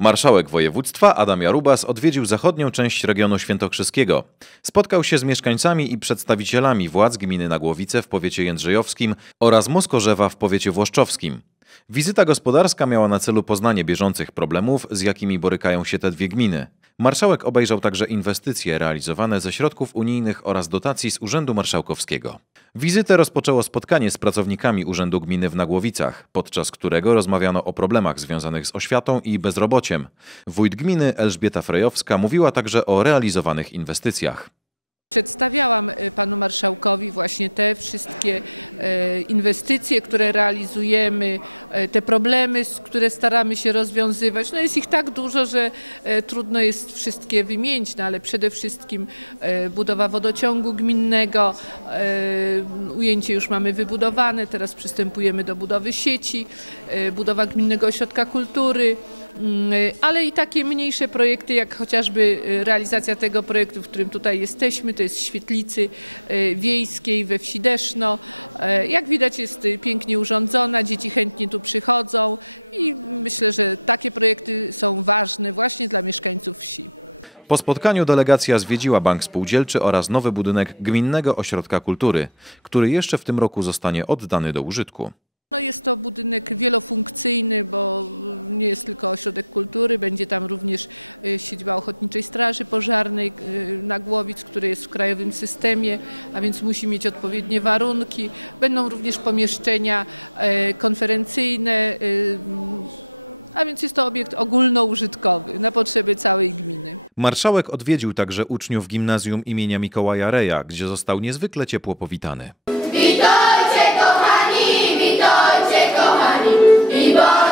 Marszałek województwa Adam Jarubas odwiedził zachodnią część regionu świętokrzyskiego. Spotkał się z mieszkańcami i przedstawicielami władz gminy Nagłowice w powiecie jędrzejowskim oraz Moskorzewa w powiecie włoszczowskim. Wizyta gospodarska miała na celu poznanie bieżących problemów, z jakimi borykają się te dwie gminy. Marszałek obejrzał także inwestycje realizowane ze środków unijnych oraz dotacji z Urzędu Marszałkowskiego. Wizytę rozpoczęło spotkanie z pracownikami Urzędu Gminy w Nagłowicach, podczas którego rozmawiano o problemach związanych z oświatą i bezrobociem. Wójt gminy Elżbieta Frejowska mówiła także o realizowanych inwestycjach. Przedstawiałam e, panu marszałkowi właśnie te wszystkie e, inwestycje, które realizujemy, e, te problemy, które staramy się rozwiązywać. No jest ich tak dużo, że trudno jest wszystkie wymienić, no ale przede wszystkim budowa wodociągu gminnego, ujęcie już mamy wybudowane, teraz przystępujemy do budowy sieci, budowa gminnego ośrodka kultury, ale i takie mniejsze projekty, jak chociażby y, realizacja tego projektu, w którym tutaj jesteśmy, to jest świetlicy y, wiejskiej we wsi Deszno. Jak widać jest y, pięknie urządzona, dzieci chętnie tu przychodzą i myślę, że takie projekty są ważne właśnie dla mieszkańców wsi. Po spotkaniu delegacja zwiedziła Bank Spółdzielczy oraz nowy budynek Gminnego Ośrodka Kultury, który jeszcze w tym roku zostanie oddany do użytku. No jest to budynek wielofunkcyjny, bo nie jest tylko ośrodek kultury, będzie tam również y, siedziba Ochotniczej Straży Pożarnej y, na Głowic, który jest w krajowym systemie, a więc musi mieć odpowiednie warunki. Będą również pomieszczenia e, konferencyjne, y, a więc jest to obiekt ogólnoużytkowy na potrzeby całej gminy. Marszałek odwiedził także uczniów gimnazjum imienia Mikołaja Reja, gdzie został niezwykle ciepło powitany. I bądźcie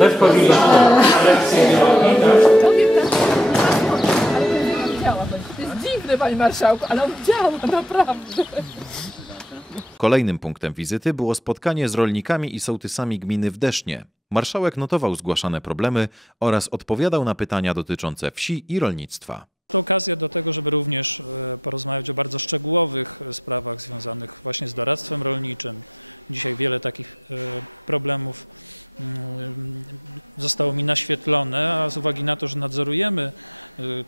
Też chodził do szkoły. Dziwne, panie marszałku, ale on działa naprawdę. Kolejnym punktem wizyty było spotkanie z rolnikami i sołtysami gminy w Desznie. Marszałek notował zgłaszane problemy oraz odpowiadał na pytania dotyczące wsi i rolnictwa. To okazja do tego, żeby również e, porozmawiać o bardzo szczegółowych e, sprawach związanych właśnie z doradztwem rolniczym. Dzisiaj wiele takich e, problemów mm, zostało mi naświetlone, a z uwagi na to, że nadzorujemy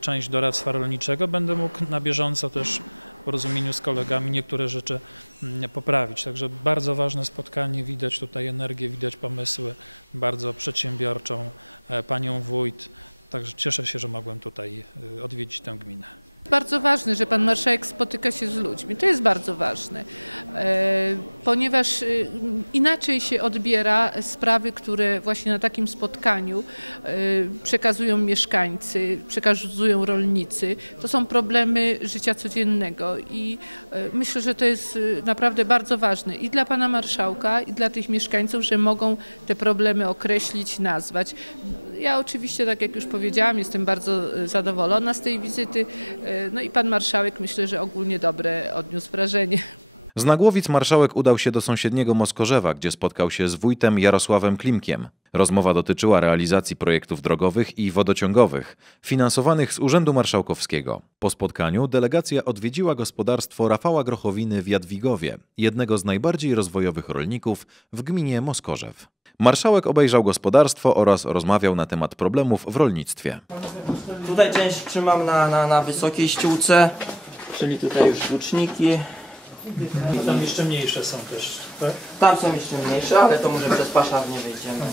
część doradztwa rolniczego, będę mógł na bieżąco też w porozumieniu z kolegami niektóre rzeczy mm, poprawić. Także bardzo ważne spotkanie, widać tutaj energię, widać pomysły, bardzo przedsiębiorczą panią wójt. Także cieszę się, że mogłem tutaj y, odwiedzić tę gminę. Bardzo ważne, że pan marszałek spotyka się z ludźmi. To jest bardzo ważne, e, ponieważ e, inaczej się odbiera sprawy, które właśnie na takim spotkaniu e, przekazują mieszkańcy, przekazują rolnicy. To są problemy życia codziennego i myślę, że to jest naprawdę bardzo ważne i dla pana marszałka, i dla tych mieszkańców, że mogą te problemy określić, nazwać. Ja oczywiście, tak jak już powiedziałam, jestem bardzo zadowolona z tej wizyty. No i pan marszałek myślę, że ogólnie dobre odniósł wrażenie. Z Nagłowic marszałek udał się do sąsiedniego Moskorzewa, gdzie spotkał się z wójtem Jarosławem Klimkiem. Rozmowa dotyczyła realizacji projektów drogowych i wodociągowych, finansowanych z Urzędu Marszałkowskiego. Po spotkaniu delegacja odwiedziła gospodarstwo Rafała Grochowiny w Jadwigowie, jednego z najbardziej rozwojowych rolników w gminie Moskorzew. Marszałek obejrzał gospodarstwo oraz rozmawiał na temat problemów w rolnictwie. Tutaj część trzymam na, na, na wysokiej ściółce, czyli tutaj już tłuczniki. Tam jeszcze mniejsze są też, tak? Tam są jeszcze mniejsze, ale to może przez paszar nie wyjdziemy.